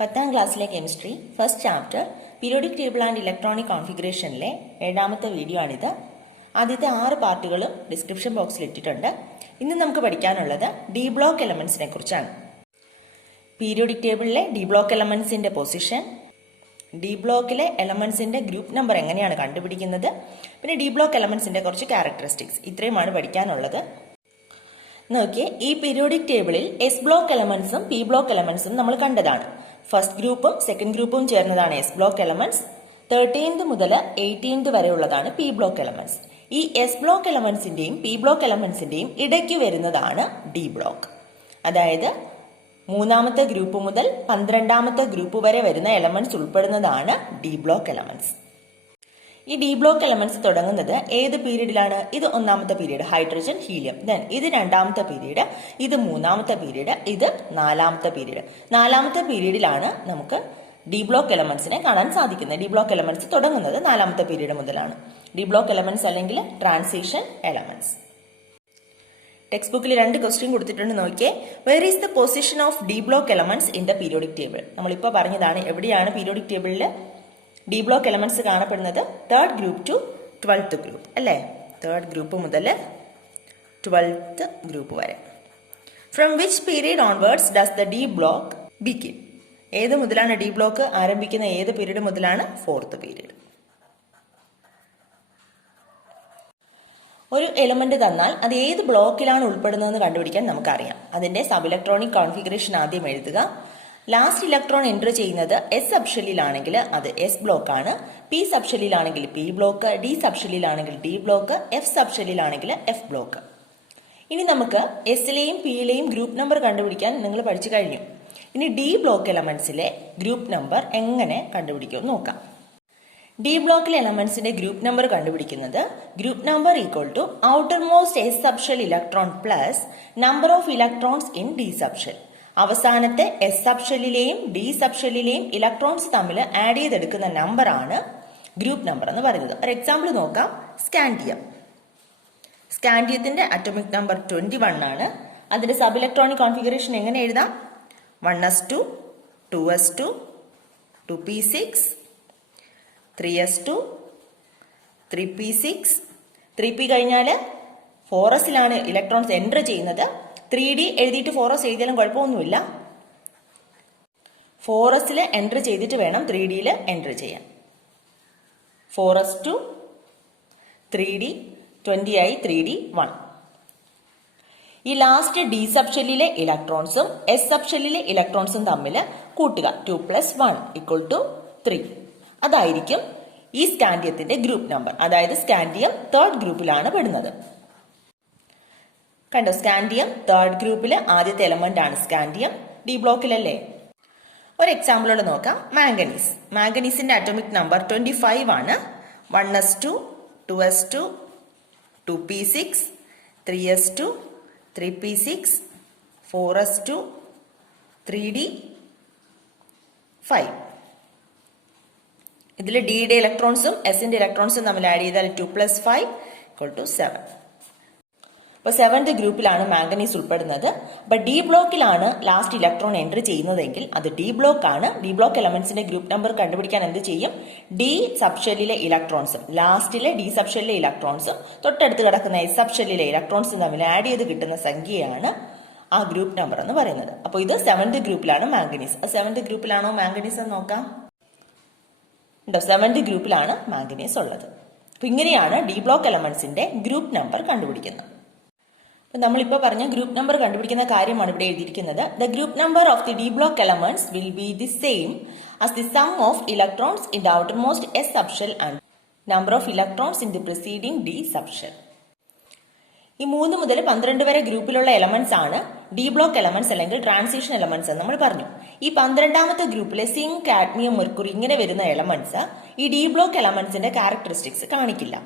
10ാം ക്ലാസ്സിലെ chemistry first chapter periodic table and electronic കോൺഫിഗറേഷനിലെ 7ാമത്തെ വീഡിയോ ആണിത്. ആദ്യത്തെ 6 പാർട്ടുകളും ഡിസ്ക്രിപ്ഷൻ ബോക്സിൽ ഇട്ടിട്ടുണ്ട്. ഇന്ന് നമുക്ക് പഠിക്കാനുള്ളത് ഡി ബ്ലോക്ക് എലമെന്റ്സിനെ കുറിച്ചാണ്. പീരിയോഡിക് ടേബിളിലെ ഡി ബ്ലോക്ക് എലമെന്റ്സിന്റെ പൊസിഷൻ, ഡി ബ്ലോക്കിലെ എലമെന്റ്സിന്റെ ഗ്രൂപ്പ് നമ്പർ എങ്ങനെയാണ് കണ്ടുപിടിക്കുന്നത്, പിന്നെ ഡി ബ്ലോക്ക് എലമെന്റ്സിന്റെ കുറച്ച് ക്യാരക്ടറിസ്റ്റിക്സ്, ഇത്രയുമാണ് പഠിക്കാനുള്ളത്. നോക്കിയേ, ഈ പീരിയോഡിക് ടേബിളിൽ എസ് ബ്ലോക്ക് എലമെന്റ്സും പി ബ്ലോക്ക് എലമെന്റ്സും നമ്മൾ കണ്ടതാണ്. ഫസ്റ്റ് ഗ്രൂപ്പും സെക്കൻഡ് ഗ്രൂപ്പും ചേർന്നതാണ് എസ് ബ്ലോക്ക് എലമെന്റ്സ്. 13th മുതൽ 18th വരെയുള്ളതാണ് പി ബ്ലോക്ക് എലമെന്റ്സ്. ഈ എസ് ബ്ലോക്ക് എലമെന്റ്സിന്റെയും പി ബ്ലോക്ക് എലമെന്റ്സിന്റെയും ഇടയ്ക്ക് വരുന്നതാണ് ഡി ബ്ലോക്ക്. അതായത് 3ാമത്തെ ഗ്രൂപ്പ് മുതൽ 12ാമത്തെ ഗ്രൂപ്പ് വരെ വരുന്ന എലമെന്റ്സ് ഉൾപ്പെടുന്നതാണ് ഡി ബ്ലോക്ക് എലമെന്റ്സ്. ഈ ഡി ബ്ലോക്ക് എലമെന്റ്സ് തുടങ്ങുന്നത് ഏത് പീരീഡിലാണ്? ഇത് 1ാമത്തെ പീരീഡ്, ഹൈഡ്രജൻ ഹീലിയം. ദെൻ ഇത് 2ാമത്തെ പീരീഡ്, ഇത് 3ാമത്തെ പീരീഡ്, ഇത് 4ാമത്തെ പീരീഡ്. 4ാമത്തെ പീരീഡിലാണ് നമുക്ക് ഡി ബ്ലോക്ക് എലമെന്റ്സിനെ കാണാൻ സാധിക്കുന്നത്. ഡി ബ്ലോക്ക് എലമെന്റ്സ് തുടങ്ങുന്നത് 4ാമത്തെ പീരീഡ് മുതലാണ്. ഡി ബ്ലോക്ക് എലമെന്റ്സ് അല്ലെങ്കിൽ ട്രാൻസിഷൻ എലമെന്റ്സ്. ടെക്സ്റ്റ് ബുക്കിൽ 2 ക്വസ്റ്റ്യൻ കൊടുത്തിട്ടുണ്ട്, നോക്കിയേ. Where is the position of D block elements in the periodic table? നമ്മളിപ്പോൾ പറഞ്ഞതാണ് എവിടെയാണ് പീരിയോഡിക് ടേബിളിൽ ഡി ബ്ലോക്ക് എലമെന്റ്സ് കാണപ്പെടുന്നത്. 3rd group to 12th group അല്ലേ? 3rd ഗ്രൂപ്പ് മുതൽ 12th ഗ്രൂപ്പ് വരെ. From which period onwards does the D block begin? ഏത് മുതലാണ് ഡി ബ്ലോക്ക് ആരംഭിക്കുന്ന? ഏത് പീരീഡ് മുതലാണ്? 4th period. ഒരു എലമെന്റ് തന്നാൽ അത് ഏത് ബ്ലോക്കിലാണ് ഉൾപ്പെടുന്നതെന്ന് കണ്ടുപിടിക്കാൻ നമുക്കറിയാം. അതിന്റെ സബ് ഇലക്ട്രോണിക് കോൺഫിഗറേഷൻ ആദ്യം എഴുതുക. ലാസ്റ്റ് ഇലക്ട്രോൺ എൻറ്റർ ചെയ്യുന്നത് എസ് സബ്ഷെല്ലിലാണെങ്കിൽ അത് എസ് ബ്ലോക്ക് ആണ്, പി സബ്ഷെല്ലിലാണെങ്കിൽ പി ബ്ലോക്ക്, ഡി സബ്ഷെല്ലിലാണെങ്കിൽ ഡി ബ്ലോക്ക്, എഫ് സബ്ഷെല്ലിലാണെങ്കിൽ എഫ് ബ്ലോക്ക്. ഇനി നമുക്ക് എസിലെയും പിയിലെയും ഗ്രൂപ്പ് നമ്പർ കണ്ടുപിടിക്കാൻ നിങ്ങൾ പഠിച്ചു കഴിഞ്ഞു. ഇനി ഡി ബ്ലോക്ക് എലമെന്റ്സിലെ ഗ്രൂപ്പ് നമ്പർ എങ്ങനെ കണ്ടുപിടിക്കുമെന്ന് നോക്കാം. ഡി ബ്ലോക്കിലെ എലമെന്റ്സിന്റെ ഗ്രൂപ്പ് നമ്പർ കണ്ടുപിടിക്കുന്നത് group number equal to outermost S subshell electron plus number of electrons in D subshell. അവസാനത്തെ എസ് സബ്ഷെല്ലിലെയും ഡി സബ്ഷെല്ലിലെയും ഇലക്ട്രോൺസ് തമ്മിൽ ആഡ് ചെയ്തെടുക്കുന്ന നമ്പറാണ് ഗ്രൂപ്പ് നമ്പർ എന്ന് പറയുന്നത്. ഒരു എക്സാമ്പിൾ നോക്കാം. സ്കാൻഡിയം. സ്കാൻഡിയത്തിന്റെ അറ്റോമിക് നമ്പർ 21 ആണ്. അതിന്റെ സബ് ഇലക്ട്രോണിക് കോൺഫിഗറേഷൻ എങ്ങനെ എഴുതാം? 1s2, 2s2, 2p6, 3s2, 3p6. 3p കഴിഞ്ഞാൽ 4sലാണ് ഇലക്ട്രോൺസ് എൻറ്റർ ചെയ്യുന്നത്. 3d എഴുതിയിട്ട് 4s എഴുതിയാലും കുഴപ്പമൊന്നുമില്ല. 4sൽ എൻറ്റർ ചെയ്തിട്ട് വേണം 3dയിൽ എൻറ്റർ ചെയ്യാൻ. 4s2, 3d, 20 ആയി, 3d 1. ഈ ലാസ്റ്റ് ഡി സബ്ഷെല്ലിലെ ഇലക്ട്രോൺസും എസ് സബ്ഷെല്ലിലെ ഇലക്ട്രോൺസും തമ്മിൽ കൂട്ടുക. 2 + 1 = 3. അതായിരിക്കും ഈ സ്കാൻഡിയത്തിന്റെ ഗ്രൂപ്പ് നമ്പർ. അതായത് സ്കാൻഡിയം 3rd ഗ്രൂപ്പിലാണ് പെടുന്നത്. കണ്ടോ, സ്കാൻഡിയം 3rd ഗ്രൂപ്പിൽ ആദ്യത്തെ എലമെന്റ് ആണ് സ്കാൻഡിയം. ഡി ബ്ലോക്കിലല്ലേ? ഒരു എക്സാമ്പിളോട് നോക്കാം. മാംഗനീസ്. മാംഗനീസിന്റെ അറ്റോമിക് നമ്പർ 25 ആണ്. 1s2, 2s2, 2p6, 3s2, 3p6, 4s2, 3d 5. ഇതിൽ ഡിയുടെ ഇലക്ട്രോൺസും എസിന്റെ ഇലക്ട്രോൺസും തമ്മിൽ ആഡ് ചെയ്താൽ 2 + 5 = 7. അപ്പോൾ 7th ഗ്രൂപ്പിലാണ് മാംഗനീസ് ഉൾപ്പെടുന്നത്. അപ്പൊ ഡി ബ്ലോക്കിലാണ് ലാസ്റ്റ് ഇലക്ട്രോൺ എൻറ്റർ ചെയ്യുന്നതെങ്കിൽ അത് ഡി ബ്ലോക്ക് ആണ്. ഡി ബ്ലോക്ക് എലമെന്റ്സിന്റെ ഗ്രൂപ്പ് നമ്പർ കണ്ടുപിടിക്കാൻ എന്ത് ചെയ്യും? ഡി സബ്ഷെല്ലിലെ ഇലക്ട്രോൺസും ലാസ്റ്റിലെ ഡി സബ്ഷെല്ലിലെ ഇലക്ട്രോൺസും തൊട്ടടുത്ത് കിടക്കുന്ന എസ് സബ്ഷെല്ലിലെ ഇലക്ട്രോൺസും തമ്മിൽ ആഡ് ചെയ്ത് കിട്ടുന്ന സംഖ്യയാണ് ആ ഗ്രൂപ്പ് നമ്പർ എന്ന് പറയുന്നത്. അപ്പോൾ ഇത് 7th ഗ്രൂപ്പിലാണ് മാംഗനീസ്. 7th ഗ്രൂപ്പിലാണോ മാംഗനീസ് എന്ന് നോക്കാം. 7th ഗ്രൂപ്പിലാണ് മാംഗനീസ് ഉള്ളത്. അപ്പൊ ഇങ്ങനെയാണ് ഡി ബ്ലോക്ക് എലമെന്റ്സിന്റെ ഗ്രൂപ്പ് നമ്പർ കണ്ടുപിടിക്കുന്നത്. അപ്പൊ നമ്മളിപ്പോൾ പറഞ്ഞ ഗ്രൂപ്പ് നമ്പർ കണ്ടുപിടിക്കുന്ന കാര്യമാണ് ഇവിടെ എഴുതിയിരിക്കുന്നത്. The group number of the D block elements will be the same as the sum of electrons in the outermost S subshell and number of electrons in the preceding D subshell. ഈ 3 മുതൽ 12 വരെ ഗ്രൂപ്പിലുള്ള elements ആണ് D block elements അല്ലെങ്കിൽ transition elements എന്ന് നമ്മൾ പറഞ്ഞു. ഈ 12ാമത്തെ ഗ്രൂപ്പിലെ സിങ്ക്, കാഡ്മിയം, മെർക്കുറി ഇങ്ങനെ വരുന്ന എലമെന്റ്സ് ഈ ഡി ബ്ലോക്ക് എലമെന്റ്സിന്റെ ക്യാരക്ടറിസ്റ്റിക്സ് കാണിക്കില്ല.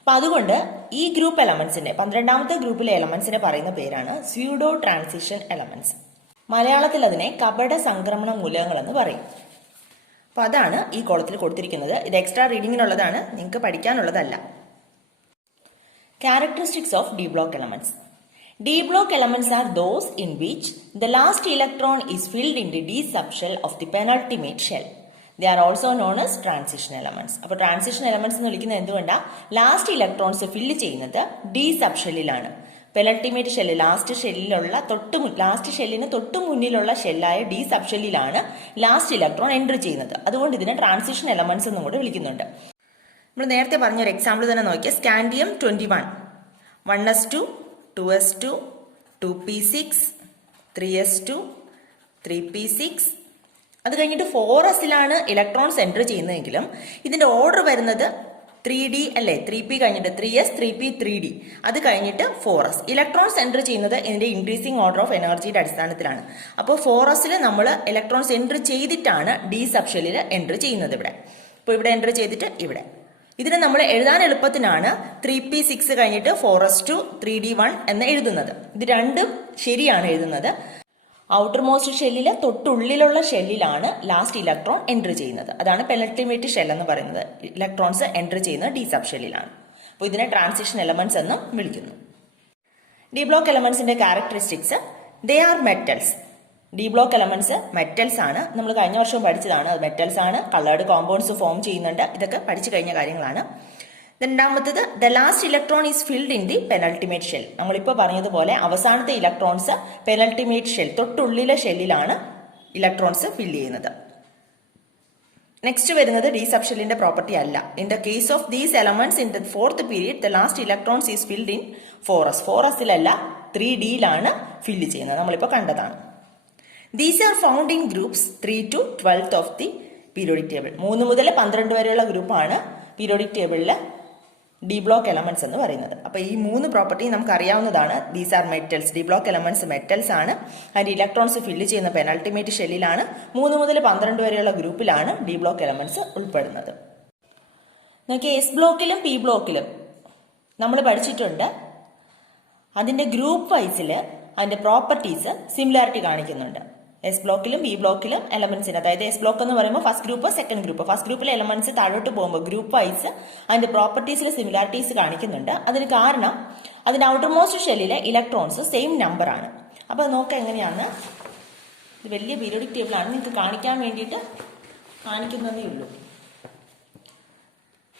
അപ്പൊ അതുകൊണ്ട് ഈ ഗ്രൂപ്പ് എലമെന്റ്സിന്റെ 12ാമത്തെ ഗ്രൂപ്പിലെ എലമെന്റ്സിനെ പറയുന്ന പേരാണ് സ്യൂഡോ ട്രാൻസിഷൻ എലമെന്റ്സ്. മലയാളത്തിൽ അതിനെ കപട സംക്രമണ മൂലകങ്ങൾ എന്ന് പറയും. അപ്പൊ അതാണ് ഈ കോളത്തിൽ കൊടുത്തിരിക്കുന്നത്. ഇത് എക്സ്ട്രാ റീഡിങ്ങിനുള്ളതാണ്, നിങ്ങൾക്ക് പഠിക്കാനുള്ളതല്ല. Characteristics of D block elements. D block elements are those in which the last electron is filled in the D subshell of the penultimate shell. They are also known as transition elements. അപ്പോൾ transition elements എന്ന് വിളിക്കുന്നത് എന്തുകൊണ്ടാണ്? Last electrons fill ചെയ്യുന്നത് D സബ്ഷെല്ലിലാണ്. Penultimate shell last ഷെല്ലിന് തൊട്ടു മുന്നിലുള്ള ഷെല്ലായ D സബ്ഷെല്ലിലാണ് last electron entry ചെയ്യുന്നത്. അതുകൊണ്ട് ഇതിനെ ട്രാൻസിഷൻ എലമെന്റ്സ് എന്നും കൂടെ വിളിക്കുന്നുണ്ട്. നമ്മൾ നേരത്തെ പറഞ്ഞൊരു എക്സാമ്പിൾ തന്നെ നോക്കിയാൽ scandium 21 1s2 2s2 2p6 3s2 3p6. അത് കഴിഞ്ഞിട്ട് 4sലാണ് ഇലക്ട്രോൺസ് എൻട്രി ചെയ്യുന്നതെങ്കിലും ഇതിന്റെ ഓർഡർ വരുന്നത് 3d അല്ലേ, 3p കഴിഞ്ഞിട്ട് 3s 3p 3d, അത് കഴിഞ്ഞിട്ട് 4s. ഇലക്ട്രോൺസ് എൻട്രി ചെയ്യുന്നത് ഇതിന്റെ ഇൻക്രീസിംഗ് ഓർഡർ ഓഫ് എനർജിയുടെ അടിസ്ഥാനത്തിലാണ്. അപ്പോൾ 4sൽ നമ്മൾ ഇലക്ട്രോൺസ് എൻട്രി ചെയ്തിട്ടാണ് ഡി സബ്ഷെല്ലിൽ എൻട്രി ചെയ്യുന്നത്. ഇപ്പോൾ ഇവിടെ എൻട്രി ചെയ്തിട്ട് ഇവിടെ ഇതിനെ നമ്മൾ എഴുതാൻ എളുപ്പത്തിനാണ് 3p6 കഴിഞ്ഞിട്ട് 4s2 3d1 എന്ന് എഴുതുന്നത്. ഇത് രണ്ടും ശരിയാണ് എഴുതുന്നത്. ഔട്ടർ മോസ്റ്റ് ഷെല്ലിലെ തൊട്ടുള്ളിലുള്ള ഷെല്ലിലാണ് ലാസ്റ്റ് ഇലക്ട്രോൺ എൻട്രി ചെയ്യുന്നത്. അതാണ് പെനൾട്ടിമേറ്റ് ഷെൽ എന്ന് പറയുന്നത്. ഇലക്ട്രോൺസ് എൻട്രി ചെയ്യുന്നത് ഡി സബ് ഷെല്ലിലാണ്. അപ്പോൾ ഇതിനെ ട്രാൻസിഷൻ എലമെന്റ്സ് എന്നും വിളിക്കുന്നു. ഡി ബ്ലോക്ക് എലമെന്റ്സിന്റെ characteristics, they are metals. D block elements metals ആണ്. നമ്മൾ കഴിഞ്ഞ വർഷം പഠിച്ചതാണ്. അത് മെറ്റൽസ് ആണ്. കളേർഡ് കോമ്പൗണ്ട്സ് ഫോം ചെയ്യുന്നുണ്ട്. ഇതൊക്കെ പഠിച്ചു കഴിഞ്ഞ കാര്യങ്ങളാണ്. രണ്ടാമത്തത് the last electron is filled in the penultimate shell. നമ്മളിപ്പോൾ പറഞ്ഞതുപോലെ അവസാനത്തെ ഇലക്ട്രോൺസ് പെനൾട്ടിമേറ്റ് ഷെൽ തൊട്ടുള്ളിലെ ഷെല്ലിലാണ് ഇലക്ട്രോൺസ് ഫില്ല് ചെയ്യുന്നത്. നെക്സ്റ്റ് വരുന്നത് ഡി സബ് ഷെല്ലിന്റെ പ്രോപ്പർട്ടി അല്ല. In the case of these elements in the fourth period the last electrons is filled in 4s. 4sലല്ല 3dയിലാണ് ഫില്ല് ചെയ്യുന്നത്. നമ്മളിപ്പോൾ കണ്ടതാണ്. These are found in groups 3 to 12 of the periodic table. 3 മുതൽ 12 വരെയുള്ള ഗ്രൂപ്പാണ് പീരിയോഡിക് ടേബിളിലെ ഡി ബ്ലോക്ക് എലമെന്റ്സ് എന്ന് പറയുന്നത്. അപ്പൊ ഈ 3 പ്രോപ്പർട്ടി നമുക്ക് അറിയാവുന്നതാണ്. These are metals. D block elements metals ആണ്. അതിന്റെ ഇലക്ട്രോൺസ് ഫില്ല് ചെയ്യുന്ന പെനൾട്ടിമേറ്റ് ഷെല്ലിലാണ്. 3 മുതൽ 12 വരെയുള്ള ഗ്രൂപ്പിലാണ് ഡി ബ്ലോക്ക് എലമെന്റ്സ് ഉൾപ്പെടുന്നത്. നോക്കി, എസ് ബ്ലോക്കിലും പി ബ്ലോക്കിലും നമ്മൾ പഠിച്ചിട്ടുണ്ട്. അതിന്റെ ഗ്രൂപ്പ് വൈസിൽ അതിന്റെ പ്രോപ്പർട്ടീസ് സിമിലാരിറ്റി കാണിക്കുന്നുണ്ട്. എസ് ബ്ലോക്കിലും ബി ബ്ലോക്കിലും എലമെന്റ്സിന്, അതായത് എസ് ബ്ലോക്ക് എന്ന് പറയുമ്പോൾ first group second group. First ഗ്രൂപ്പിലെ എലമെന്റ്സ് താഴോട്ട് പോകുമ്പോൾ ഗ്രൂപ്പ് വൈസ് അതിന്റെ പ്രോപ്പർട്ടീസിൽ സിമിലാരിറ്റീസ് കാണിക്കുന്നുണ്ട്. അതിന് കാരണം അതിന്റെ ഔട്ടർ മോസ്റ്റ് ഷെല്ലിലെ ഇലക്ട്രോൺസ് സെയിം നമ്പർ ആണ്. അപ്പൊ നോക്കാം എങ്ങനെയാന്ന്. ഇത് വലിയ പീരിയോഡിക് ടേബിൾ ആണ്, നിങ്ങൾക്ക് കാണിക്കാൻ വേണ്ടിയിട്ട് കാണിക്കുന്നതേ ഉള്ളൂ.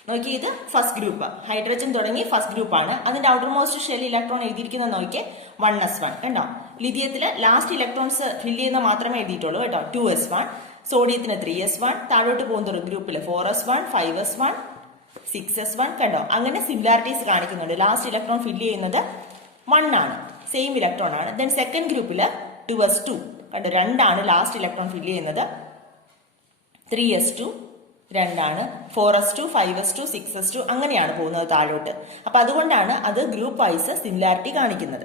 നോക്കി, ഇത് ഫസ്റ്റ് ഗ്രൂപ്പ്, ഹൈഡ്രജൻ തുടങ്ങി ഫസ്റ്റ് ഗ്രൂപ്പാണ്. അതിന്റെ ഔട്ടർ മോസ്റ്റ് ഷെൽ ഇലക്ട്രോൺ എഴുതിയിരിക്കുന്നത് നോക്കിയേ 1s1 കണ്ടോ. ലിഥിയത്തില് ലാസ്റ്റ് ഇലക്ട്രോൺസ് ഫില്ല് ചെയ്യുന്ന മാത്രമേ എഴുതിയിട്ടുള്ളൂ കേട്ടോ, 2s1. സോഡിയത്തിന് 3s1. താഴോട്ട് പോകുന്ന ഗ്രൂപ്പിൽ 4s1 5s1 6s1 കണ്ടോ. അങ്ങനെ സിമിലാരിറ്റീസ് കാണിക്കുന്നുണ്ട്. ലാസ്റ്റ് ഇലക്ട്രോൺ ഫില്ല് ചെയ്യുന്നത് 1 ആണ്, സെയിം ഇലക്ട്രോൺ ആണ്. ദെൻ സെക്കൻഡ് ഗ്രൂപ്പിൽ 2s2 കണ്ടോ, 2 ആണ് ലാസ്റ്റ് ഇലക്ട്രോൺ ഫില്ല് ചെയ്യുന്നത്. 3s2 2 4s2 5s2 6s2 അങ്ങനെയാണ് പോകുന്നത് താഴോട്ട്. അപ്പൊ അതുകൊണ്ടാണ് അത് ഗ്രൂപ്പ് വൈസ് സിമിലാരിറ്റി കാണിക്കുന്നത്.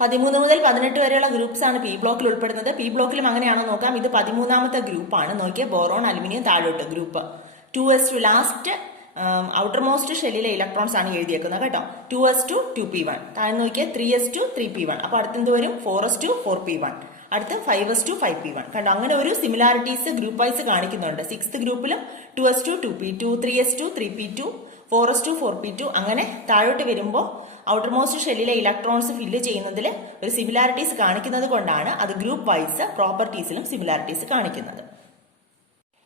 13 മുതൽ 18 വരെയുള്ള ഗ്രൂപ്പ്സ് ആണ് പി ബ്ലോക്കിൽ ഉൾപ്പെടുന്നത്. പി ബ്ലോക്കിലും അങ്ങനെയാണോ നോക്കാം. ഇത് 13ാമത്തെ ഗ്രൂപ്പാണ്. നോക്കിയാൽ ബോറോൺ അലുമിനിയം താഴോട്ട് group 2s2 last outermost ഷെല്ലിലെ ഇലക്ട്രോൺസ് ആണ് എഴുതിയേക്കുന്നത് കേട്ടോ. 2s2 2p1. താഴെ നോക്കിയാൽ 3s2 3p1. അപ്പൊ അടുത്തെന്ത് വരും? 4s2 4p1. അടുത്ത് 5s2 5p1 കണ്ടോ. അങ്ങനെ ഒരു സിമിലാരിറ്റീസ് ഗ്രൂപ്പ് വൈസ് കാണിക്കുന്നുണ്ട്. 6th ഗ്രൂപ്പിലും 2s2 2p2 3s2 3p2 4s2 4p2 അങ്ങനെ താഴോട്ട് വരുമ്പോൾ ഔട്ടർ മോസ്റ്റ് ഷെല്ലിലെ ഇലക്ട്രോൺസ് ഫില്ല് ചെയ്യുന്നതിൽ ഒരു സിമിലാരിറ്റീസ് കാണിക്കുന്നത് കൊണ്ടാണ് അത് ഗ്രൂപ്പ് വൈസ് പ്രോപ്പർട്ടീസിലും സിമിലാരിറ്റീസ് കാണിക്കുന്നത്.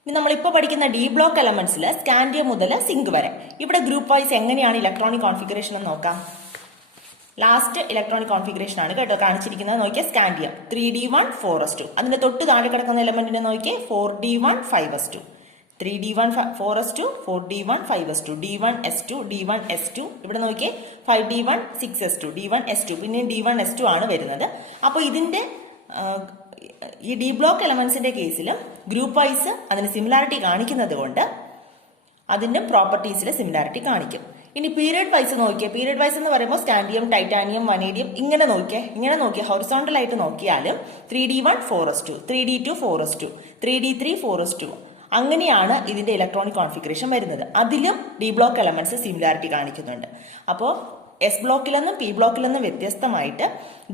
ഇനി നമ്മളിപ്പോൾ പഠിക്കുന്ന ഡി ബ്ലോക്ക് എലമെന്റ്സിൽ സ്കാൻഡിയം മുതൽ സിങ്ക് വരെ ഇവിടെ ഗ്രൂപ്പ് വൈസ് എങ്ങനെയാണ് ഇലക്ട്രോണിക് കോൺഫിഗറേഷൻ എന്ന് നോക്കാം. ലാസ്റ്റ് ഇലക്ട്രോണിക് കോൺഫിഗറേഷൻ ആണ് കേട്ടോ കാണിച്ചിരിക്കുന്നത്. നോക്കിയാൽ സ്കാൻഡിയം 3d1 4s2. അതിന്റെ തൊട്ട് താഴെ കിടക്കുന്ന എലമെന്റിനെ നോക്കിയാൽ 4d1 5s2 3d1 4s2 4d1 5s2 d1s2 d1s2. ഇവിടെ നോക്കിയേ 5d1 6s2 d1s2 പിന്നെ d1s2 ആണ് വരുന്നത്. അപ്പോൾ ഇതിന്റെ ഈ ഡി ബ്ലോക്ക് എലമെന്റ്സിന്റെ കേസിലും ഗ്രൂപ്പ് വൈസ് അതിന് സിമിലാരിറ്റി കാണിക്കുന്നത് കൊണ്ട് അതിന്റെ പ്രോപ്പർട്ടീസിൽ സിമിലാരിറ്റി കാണിക്കും. ഇനി പീരിയഡ് വൈസ് നോക്കിയാൽ, പീരിയഡ് വൈസ് എന്ന് പറയുമ്പോൾ സ്കാൻഡിയം ടൈറ്റാനിയം വനേഡിയം ഇങ്ങനെ നോക്കിയാൽ ഹൊറിസോണ്ടൽ ആയിട്ട് നോക്കിയാലും 3d1 4s2 3d2 4s2 3d3 4s2 അങ്ങനെയാണ് ഇതിന്റെ ഇലക്ട്രോണിക് കോൺഫിഗറേഷൻ വരുന്നത്. അതിലും ഡി ബ്ലോക്ക് എലമെന്റ്സ് സിമിലാരിറ്റി കാണിക്കുന്നുണ്ട്. അപ്പോൾ എസ് ബ്ലോക്കിൽ നിന്നും പി ബ്ലോക്കിൽ നിന്നും വ്യത്യസ്തമായിട്ട്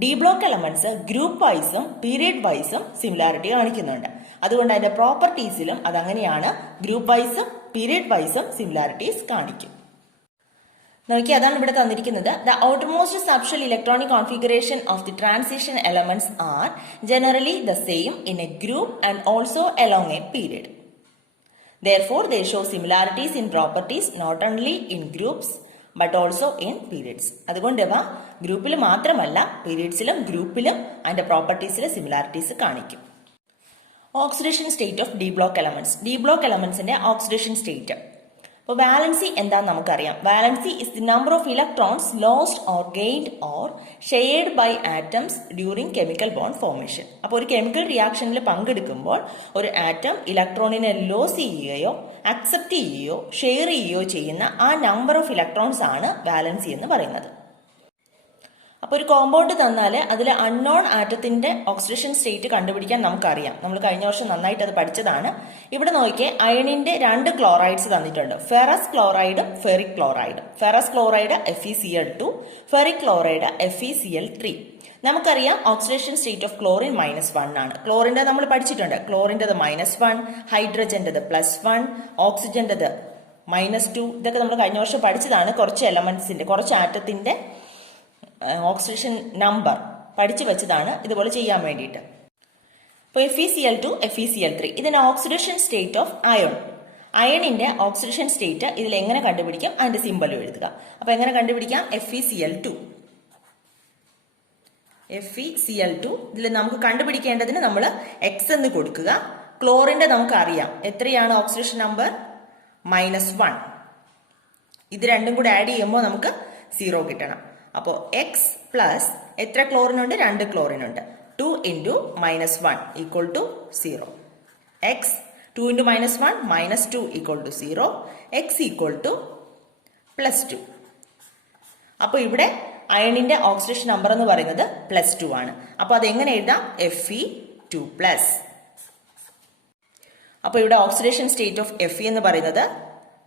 ഡി ബ്ലോക്ക് എലമെന്റ്സ് ഗ്രൂപ്പ് വൈസും പീരിയഡ് വൈസും സിമിലാരിറ്റി കാണിക്കുന്നുണ്ട്. അതുകൊണ്ട് അതിന്റെ പ്രോപ്പർട്ടീസിലും അതങ്ങനെയാണ്. ഗ്രൂപ്പ് വൈസും പീരിയഡ് വൈസും സിമിലാരിറ്റീസ് കാണിക്കും. നോക്കി അതാണ് ഇവിടെ തന്നിരിക്കുന്നത്. The outermost subshell electronic configuration of the transition elements are generally the same in a group and also along a period. Therefore, they show similarities in properties not only in groups but also in periods. അതുകൊണ്ട് ഇവ ഗ്രൂപ്പിൽ മാത്രമല്ല പീരിയഡ്സിലും ഗ്രൂപ്പിലും അതിന്റെ പ്രോപ്പർട്ടീസിലെ similarities കാണിക്കും. Oxidation state of D block elements. D block എലമെന്റ്സിന്റെ ഓക്സിഡേഷൻ സ്റ്റേറ്റ്. അപ്പോൾ വാലൻസി എന്താണെന്ന് നമുക്കറിയാം. Valency is the number of electrons lost or gained or shared by atoms during chemical bond formation. അപ്പോൾ ഒരു കെമിക്കൽ റിയാക്ഷനിൽ പങ്കെടുക്കുമ്പോൾ ഒരു ആറ്റം ഇലക്ട്രോണിനെ ലോസ് ചെയ്യുകയോ അക്സെപ്റ്റ് ചെയ്യുകയോ ഷെയർ ചെയ്യുകയോ ചെയ്യുന്ന ആ നമ്പർ ഓഫ് ഇലക്ട്രോൺസ് ആണ് വാലൻസി എന്ന് പറയുന്നത്. അപ്പോൾ ഒരു കോമ്പൗണ്ട് തന്നാൽ അതിൽ അൺനോൺ ആറ്റത്തിന്റെ ഓക്സിഡേഷൻ സ്റ്റേറ്റ് കണ്ടുപിടിക്കാൻ നമുക്കറിയാം. നമ്മൾ കഴിഞ്ഞ വർഷം നന്നായിട്ട് അത് പഠിച്ചതാണ്. ഇവിടെ നോക്കിയേ, അയണിന്റെ 2 ക്ലോറൈഡ്സ് തന്നിട്ടുണ്ട്, ഫെറസ് ക്ലോറൈഡും ഫെറിക് ക്ലോറൈഡും. Ferrous chloride FeCl2, ferric chloride FeCl3. നമുക്കറിയാം ഓക്സിഡേഷൻ സ്റ്റേറ്റ് ഓഫ് ക്ലോറിൻ -1 ആണ്. ക്ലോറിന്റെ നമ്മൾ പഠിച്ചിട്ടുണ്ട്. ക്ലോറിൻ്റെത് -1, ഹൈഡ്രജന്റെത് +1, ഓക്സിജന്റെത് -2. ഇതൊക്കെ നമ്മൾ കഴിഞ്ഞ വർഷം പഠിച്ചതാണ്. കുറച്ച് എലമെന്റ്സിന്റെ കുറച്ച് ആറ്റത്തിന്റെ ഓക്സിഡേഷൻ നമ്പർ പഠിച്ചു വെച്ചതാണ് ഇതുപോലെ ചെയ്യാൻ വേണ്ടിയിട്ട്. ഇപ്പോൾ FeCl2, FeCl3 ഇതിന്റെ ഓക്സിഡേഷൻ സ്റ്റേറ്റ് ഓഫ് അയോൺ. അയണിന്റെ ഓക്സിഡേഷൻ സ്റ്റേറ്റ് ഇതിൽ എങ്ങനെ കണ്ടുപിടിക്കാം? അതിന്റെ സിമ്പൽ എഴുതുക. അപ്പൊ എങ്ങനെ കണ്ടുപിടിക്കാം? FeCl2 ഇതിൽ നമുക്ക് കണ്ടുപിടിക്കേണ്ടതിന് നമ്മൾ X എന്ന് കൊടുക്കുക. ക്ലോറിന്റെ നമുക്ക് അറിയാം എത്രയാണ് ഓക്സിഡേഷൻ നമ്പർ? -1. ഇത് രണ്ടും കൂടെ ആഡ് ചെയ്യുമ്പോൾ നമുക്ക് 0 കിട്ടണം. അപ്പോൾ X പ്ലസ് എത്ര ക്ലോറിൻ ഉണ്ട്? 2 ക്ലോറിൻ ഉണ്ട്. 2 × -1 = 0. X 2 × -1 -2 = 0. X = +2. അപ്പോൾ ഇവിടെ അയണിന്റെ ഓക്സിഡേഷൻ നമ്പർ എന്ന് പറയുന്നത് +2 ആണ്. അപ്പോൾ അതെങ്ങനെ എഴുതാം? Fe2+. അപ്പോൾ ഇവിടെ ഓക്സിഡേഷൻ സ്റ്റേറ്റ് ഓഫ് Fe എന്ന് പറയുന്നത്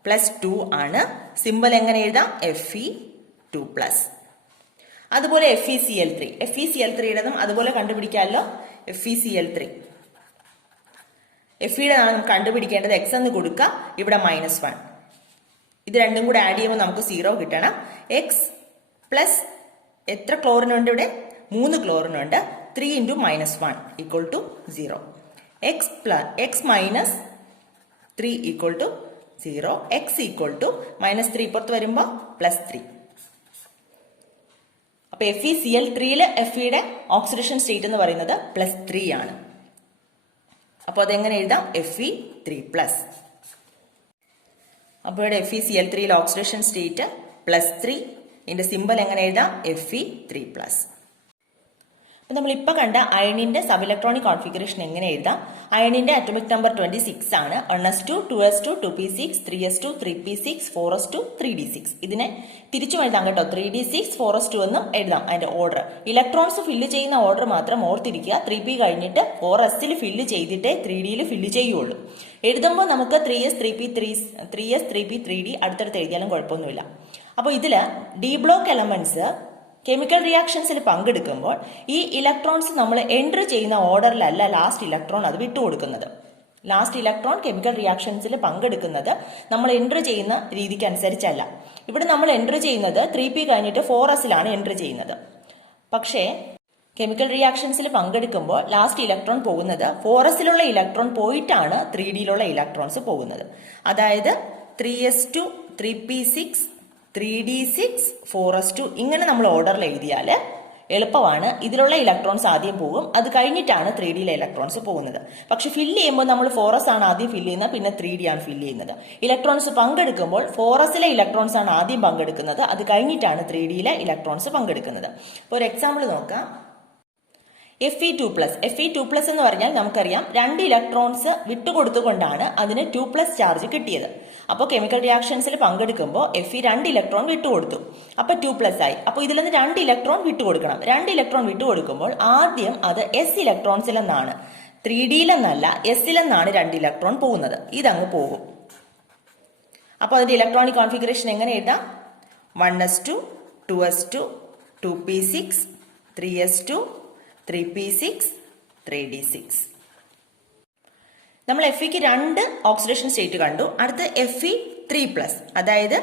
+2 ആണ്. സിമ്പൽ എങ്ങനെ എഴുതാം? Fe2+. അതുപോലെ FeCl3യുടേതും അതുപോലെ കണ്ടുപിടിക്കാമല്ലോ. FeCl3 Feയുടെ ആണ് നമുക്ക് കണ്ടുപിടിക്കേണ്ടത്. X എന്ന് കൊടുക്കുക. ഇവിടെ -1. ഇത് രണ്ടും കൂടെ ആഡ് ചെയ്യുമ്പോൾ നമുക്ക് 0 കിട്ടണം. X പ്ലസ് എത്ര ക്ലോറിൻ ഉണ്ട്? ഇവിടെ 3 ക്ലോറിൻ ഉണ്ട്. 3 × -1 = 0. X minus 3 = 0. X = -3 പുറത്ത് വരുമ്പോൾ +3. അപ്പൊ FeCl3യില് Feയുടെ ഓക്സിഡേഷൻ സ്റ്റേറ്റ് എന്ന് പറയുന്നത് +3 ആണ്. അപ്പോൾ അതെങ്ങനെ എഴുതാം? Fe3+. അപ്പോൾ ഇവിടെ FeCl3യിലെ ഓക്സിഡേഷൻ സ്റ്റേറ്റ് +3. ഇതിന്റെ സിമ്പൽ എങ്ങനെ എഴുതാം? Fe3+. നമ്മളിപ്പോൾ കണ്ട അയണിന്റെ സബ് ഇലക്ട്രോണിക് കോൺഫിഗറേഷൻ എങ്ങനെ എഴുതാം? അയണിന്റെ അറ്റോമിക് നമ്പർ 26 ആണ്. 1s2, 2s2, 2p6, 3s2, 3p6, 4s2, 3d6. ഇതിനെ തിരിച്ചും എഴുതാം കേട്ടോ. 3d6, 4s2 എന്നും എഴുതാം. അതിന്റെ ഓർഡർ, ഇലക്ട്രോൺസ് ഫില്ല് ചെയ്യുന്ന ഓർഡർ മാത്രം ഓർത്തിരിക്കുക. 3p കഴിഞ്ഞിട്ട് 4sൽ ഫില്ല് ചെയ്തിട്ടേ 3dയിൽ ഫില്ല് ചെയ്യുള്ളൂ. എഴുതുമ്പോൾ നമുക്ക് 3s, 3p, 3d അടുത്തടുത്ത് എഴുതിയാലും കുഴപ്പമൊന്നുമില്ല. അപ്പോൾ ഇതില് ഡി ബ്ലോക്ക് എലമെന്റ്സ് കെമിക്കൽ റിയാക്ഷൻസിൽ പങ്കെടുക്കുമ്പോൾ ഈ ഇലക്ട്രോൺസ് നമ്മൾ എൻട്രി ചെയ്യുന്ന ഓർഡറിലല്ല ലാസ്റ്റ് ഇലക്ട്രോൺ അത് വിട്ടുകൊടുക്കുന്നത്. ലാസ്റ്റ് ഇലക്ട്രോൺ കെമിക്കൽ റിയാക്ഷൻസിൽ പങ്കെടുക്കുന്നത് നമ്മൾ എൻട്രി ചെയ്യുന്ന രീതിക്ക് അനുസരിച്ചല്ല. ഇവിടെ നമ്മൾ എൻട്രി ചെയ്യുന്നത് 3p കഴിഞ്ഞിട്ട് 4sലാണ് എൻട്രി ചെയ്യുന്നത്. പക്ഷേ കെമിക്കൽ റിയാക്ഷൻസിൽ പങ്കെടുക്കുമ്പോൾ ലാസ്റ്റ് ഇലക്ട്രോൺ പോകുന്നത് 4sലുള്ള ഇലക്ട്രോൺ പോയിട്ടാണ് 3dയിലുള്ള ഇലക്ട്രോൺസ് പോകുന്നത്. അതായത് 3s2, 3p6, 3d6, 4s2 ഇങ്ങനെ നമ്മൾ ഓർഡറിൽ എഴുതിയാൽ എളുപ്പമാണ്. ഇതിലുള്ള ഇലക്ട്രോൺസ് ആദ്യം പോകും, അത് കഴിഞ്ഞിട്ടാണ് 3dയിലെ ഇലക്ട്രോൺസ് പോകുന്നത്. പക്ഷെ ഫില്ല് ചെയ്യുമ്പോൾ നമ്മൾ 4s ആണ് ആദ്യം ഫില്ല് ചെയ്യുന്നത്, പിന്നെ 3d ആണ് ഫില്ല് ചെയ്യുന്നത്. ഇലക്ട്രോൺസ് പങ്കെടുക്കുമ്പോൾ 4sലെ ഇലക്ട്രോൺസ് ആണ് ആദ്യം പങ്കെടുക്കുന്നത്, അത് കഴിഞ്ഞിട്ടാണ് 3dയിലെ ഇലക്ട്രോൺസ് പങ്കെടുക്കുന്നത്. ഇപ്പോൾ ഒരു എക്സാമ്പിൾ നോക്കാം. Fe2+ എന്ന് പറഞ്ഞാൽ നമുക്കറിയാം 2 ഇലക്ട്രോൺസ് വിട്ടുകൊടുത്തുകൊണ്ടാണ് അതിന് 2+ ചാർജ് കിട്ടിയത്. അപ്പോൾ കെമിക്കൽ റിയാക്ഷൻസിൽ പങ്കെടുക്കുമ്പോൾ Fe 2 ഇലക്ട്രോൺ വിട്ടുകൊടുത്തു, അപ്പൊ 2+ ആയി. അപ്പോൾ ഇതിൽ നിന്ന് 2 ഇലക്ട്രോൺ വിട്ടുകൊടുക്കണം. 2 ഇലക്ട്രോൺ വിട്ടുകൊടുക്കുമ്പോൾ ആദ്യം അത് s ഇലക്ട്രോൺസിലെന്നാണ്, 3dയിലെന്നല്ല s-ലെന്നാണ് 2 ഇലക്ട്രോൺ പോകുന്നത്. ഇതങ്ങ് പോകും. അപ്പോൾ അതിന്റെ ഇലക്ട്രോണിക് കോൺഫിഗറേഷൻ എങ്ങനെ എഴുതാം? 1s2, 2s2, 2p6, 3s2, 3p6, 3d6. നമ്മൾ Feക്ക് 2 ഓക്സിഡേഷൻ സ്റ്റേറ്റ് കണ്ടു. അടുത്ത് Fe3+, അതായത്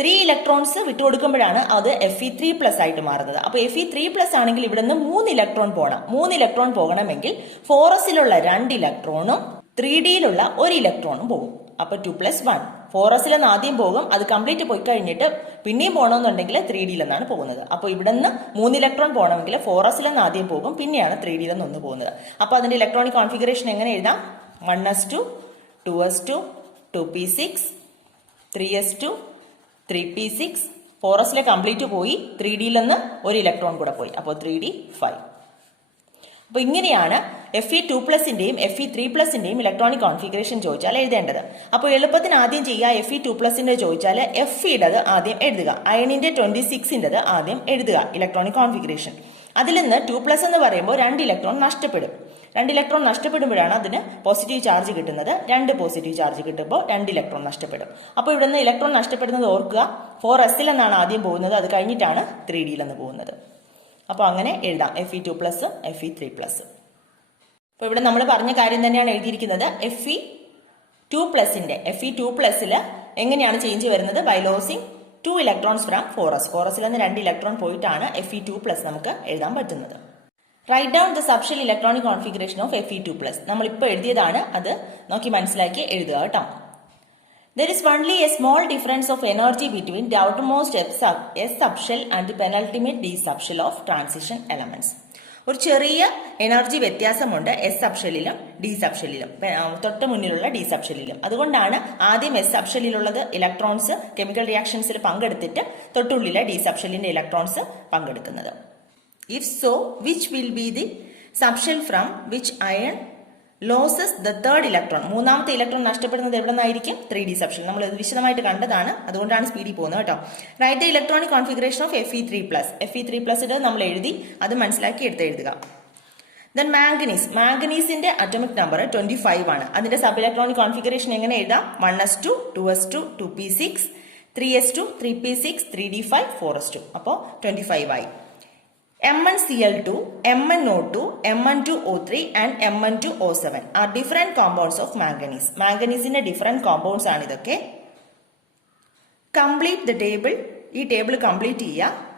3 ഇലക്ട്രോൺസ് വിട്ടുകൊടുക്കുമ്പോഴാണ് അത് Fe3+ ആയിട്ട് മാറുന്നത്. അപ്പോൾ Fe3+ ആണെങ്കിൽ ഇവിടെ നിന്ന് 3 ഇലക്ട്രോൺ പോകണം. 3 ഇലക്ട്രോൺ പോകണമെങ്കിൽ 4sലുള്ള 2 ഇലക്ട്രോണും 3Dയിലുള്ള 1 ഇലക്ട്രോണും പോകും. അപ്പൊ 2+1 4sൽ നിന്ന് ആദ്യം പോകും. അത് കംപ്ലീറ്റ് പോയി കഴിഞ്ഞിട്ട് പിന്നെയും പോകണമെന്നുണ്ടെങ്കിൽ 3Dയിൽ നിന്നാണ് പോകുന്നത്. അപ്പൊ ഇവിടെ നിന്ന് 3 ഇലക്ട്രോൺ പോകണമെങ്കിൽ 4sൽ നിന്ന് ആദ്യം പോകും, പിന്നെയാണ് 3Dയിൽ നിന്ന് ഒന്ന് പോകുന്നത്. അപ്പൊ അതിന്റെ ഇലക്ട്രോണിക് കോൺഫിഗറേഷൻ എങ്ങനെ എഴുതാം? 1s2 2s2 2p6 3s2 3p6 4sലെ complete പോയി, 3Dയിൽ നിന്ന് 1 ഇലക്ട്രോൺ കൂടെ പോയി. അപ്പോൾ 3d5. അപ്പൊ ഇങ്ങനെയാണ് Fe2+ന്റെയും Fe3+ന്റെയും ഇലക്ട്രോണിക് കോൺഫിഗറേഷൻ ചോദിച്ചാൽ എഴുതേണ്ടത്. അപ്പോൾ എളുപ്പത്തിന് ആദ്യം ചെയ്യുക, Fe2+ന്റെ ചോദിച്ചാൽ Feയുടേത് ആദ്യം എഴുതുക, അയണിന്റെ 26ന്റേത് ആദ്യം എഴുതുക ഇലക്ട്രോണിക് കോൺഫിഗറേഷൻ. അതിൽ നിന്ന് 2+ എന്ന് പറയുമ്പോൾ 2 ഇലക്ട്രോൺ നഷ്ടപ്പെടും. 2 ഇലക്ട്രോൺ നഷ്ടപ്പെടുമ്പോഴാണ് അതിന് പോസിറ്റീവ് ചാർജ് കിട്ടുന്നത്. 2 പോസിറ്റീവ് ചാർജ് കിട്ടുമ്പോൾ 2 ഇലക്ട്രോൺ നഷ്ടപ്പെടും. അപ്പോൾ ഇവിടെ നിന്ന് ഇലക്ട്രോൺ നഷ്ടപ്പെടുന്നത് ഓർക്കുക, 4sൽ നിന്നാണ് ആദ്യം പോകുന്നത്, അത് കഴിഞ്ഞിട്ടാണ് 3Dയിൽ നിന്ന് പോകുന്നത്. അപ്പോൾ അങ്ങനെ എഴുതാം Fe2+, Fe3+. അപ്പോൾ ഇവിടെ നമ്മൾ പറഞ്ഞ കാര്യം തന്നെയാണ് എഴുതിയിരിക്കുന്നത്. Fe2+ന്റെ Fe2+ൽ എങ്ങനെയാണ് ചേഞ്ച് വരുന്നത്? By losing 2 electrons from 4s. 4sൽ നിന്ന് 2 ഇലക്ട്രോൺ പോയിട്ടാണ് Fe2+ നമുക്ക് എഴുതാൻ പറ്റുന്നത്. Write down the subshell electronic configuration of Fe2+. നമ്മൾ ഇപ്പോൾ എഴുതിയതാണ്, അത് നോക്കി മനസ്സിലാക്കി എഴുതുക കേട്ടോ. There is only a small difference of energy between the outermost S subshell and the penultimate D subshell of transition elements. ഒരു ചെറിയ എനർജി വ്യത്യാസമുണ്ട് S സബ്ഷെല്ലിലും D സബ്ഷെല്ലിലും, തൊട്ട് മുന്നിലുള്ള D സബ്ഷെല്ലിലും. അതുകൊണ്ടാണ് ആദ്യം S സബ്ഷെല്ലിലുള്ളത് ഇലക്ട്രോൺസ് കെമിക്കൽ റിയാക്ഷൻസിൽ പങ്കെടുത്തിട്ട് തൊട്ടുള്ളിലെ D സബ്ഷെല്ലിന്റെ ഇലക്ട്രോൺസ് പങ്കെടുക്കുന്നത്. If so, which will be the subshell from which ion losses the third electron? മൂന്നാമത്തെ ഇലക്ട്രോൺ നഷ്ടപ്പെടുന്നത് എവിടെ നിന്നായിരിക്കും? 3D subshell. നമ്മൾ ഇത് വിശദമായിട്ട് കണ്ടതാണ്, അതുകൊണ്ടാണ് സ്പീഡിൽ പോകുന്നത് കേട്ടോ. Write the electronic configuration of Fe3+. Fe3+ നമ്മൾ എഴുതി, അത് മനസ്സിലാക്കി എഴുതുക. Then manganese. മാംഗനീസിന്റെ അറ്റോമിക് നമ്പർ 25 ആണ്. അതിന്റെ സബ് ഇലക്ട്രോണിക് കോൺഫിഗറേഷൻ എങ്ങനെ എഴുതാം? 1s2 2s2 2p6 3s2 3p6 3d5 4s2. അപ്പോൾ 25 ആയി. Mn-Cl2, MnO2, Mn2O3 and Mn2O7 are different compounds of manganese. മാംഗനീസിന്റെ ഡിഫറെന്റ് കോമ്പൗണ്ട്സ് ആണ് ഇതൊക്കെ. Complete the table. ഈ ടേബിൾ കംപ്ലീറ്റ് ചെയ്യുക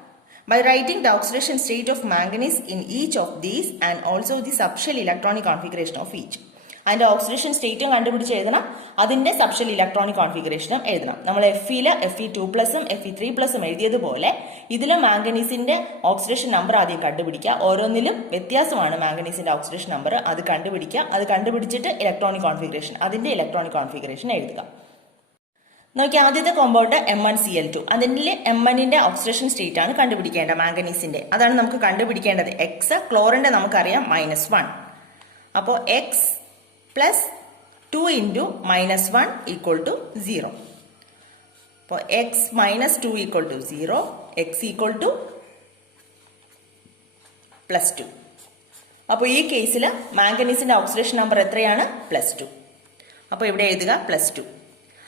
by writing the oxidation state of manganese in each of these and also the subshell electronic configuration of each. അതിന്റെ oxidation സ്റ്റേറ്റും കണ്ടുപിടിച്ച് എഴുതണം, അതിന്റെ subshell electronic കോൺഫിഗറേഷനും എഴുതണം. നമ്മൾ Feല് Fe2+ഉം Fe3+ഉം എഴുതിയതുപോലെ ഇതിലും മാംഗനീസിന്റെ ഓക്സിഡേഷൻ നമ്പർ ആദ്യം കണ്ടുപിടിക്കുക. ഓരോന്നിലും വ്യത്യാസമാണ് മാംഗനീസിന്റെ ഓക്സിഡേഷൻ നമ്പർ, അത് കണ്ടുപിടിക്കുക. അത് കണ്ടുപിടിച്ചിട്ട് ഇലക്ട്രോണിക് കോൺഫിഗറേഷൻ, അതിന്റെ ഇലക്ട്രോണിക് കോൺഫിഗറേഷൻ എഴുതുക. നോക്കി, ആദ്യത്തെ കോമ്പൗണ്ട് Mn-Cl2. അതിന്റെ Mnന്റെ ഓക്സിഡേഷൻ സ്റ്റേറ്റ് ആണ് കണ്ടുപിടിക്കേണ്ടത് മാംഗനീസിന്റെ. അതാണ് നമുക്ക് കണ്ടുപിടിക്കേണ്ടത്. X, ക്ലോറിന്റെ നമുക്കറിയാം -1. അപ്പോൾ X plus 2 into -1 equal to 0. അപ്പോൾ X minus 2 equal to 0, X equal to +2. അപ്പോൾ ഈ കേസിൽ മാംഗനീസിന്റെ ഓക്സിഡേഷൻ നമ്പർ എത്രയാണ്? +2. അപ്പോൾ ഇവിടെ എഴുതുക +2.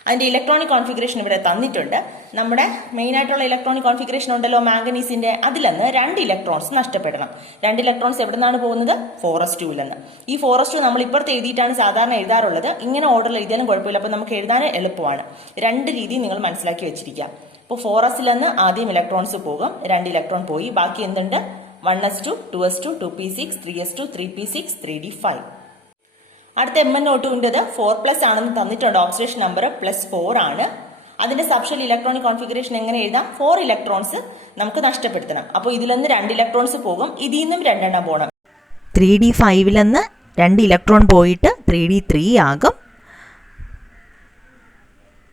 അതിന്റെ ഇലക്ട്രോണിക് കോൺഫിഗറേഷൻ ഇവിടെ തന്നിട്ടുണ്ട്. നമ്മുടെ മെയിൻ ആയിട്ടുള്ള ഇലക്ട്രോണിക് കോൺഫിഗറേഷൻ ഉണ്ടല്ലോ മാംഗനീസിന്റെ, അതിൽ നിന്ന് 2 ഇലക്ട്രോൺസ് നഷ്ടപ്പെടണം. 2 ഇലക്ട്രോൺസ് എവിടെ നിന്നാണ് പോകുന്നത്? 4s2ൽ നിന്ന്. ഈ 4s2 നമ്മൾ ഇപ്പുറത്ത് എഴുതിയിട്ടാണ് സാധാരണ എഴുതാറുള്ളത്. ഇങ്ങനെ ഓർഡറിൽ എഴുതിയാലും കുഴപ്പമില്ല, അപ്പോൾ നമുക്ക് എഴുതാൻ എളുപ്പമാണ്. 2 രീതി നിങ്ങൾ മനസ്സിലാക്കി വെച്ചിരിക്കുക. അപ്പോൾ 4sൽ നിന്ന് ആദ്യം ഇലക്ട്രോൺസ് പോകും, 2 ഇലക്ട്രോൺ പോയി, ബാക്കി എന്തുണ്ട്? 1s2 2s2 2p6 3s2 3p6 3d5. അടുത്ത MnO2ൻ്റെത് 4+ ആണെന്ന് തന്നിട്ടുണ്ട്. ഓക്സിഡേഷൻ നമ്പർ +4 ആണ്. അതിന്റെ സബ്ഷെൽ ഇലക്ട്രോണിക് കോൺഫിഗറേഷൻ എങ്ങനെ എഴുതാം? 4 ഇലക്ട്രോൺസ് നമുക്ക് നഷ്ടപ്പെടുത്തണം. അപ്പോൾ ഇതിൽ നിന്ന് 2 ഇലക്ട്രോൺസ് പോകും, ഇതിൽ നിന്നും 2 എണ്ണം പോകണം. 3d5ൽ നിന്ന് 2 ഇലക്ട്രോൺ പോയിട്ട് 3d3 ആകും.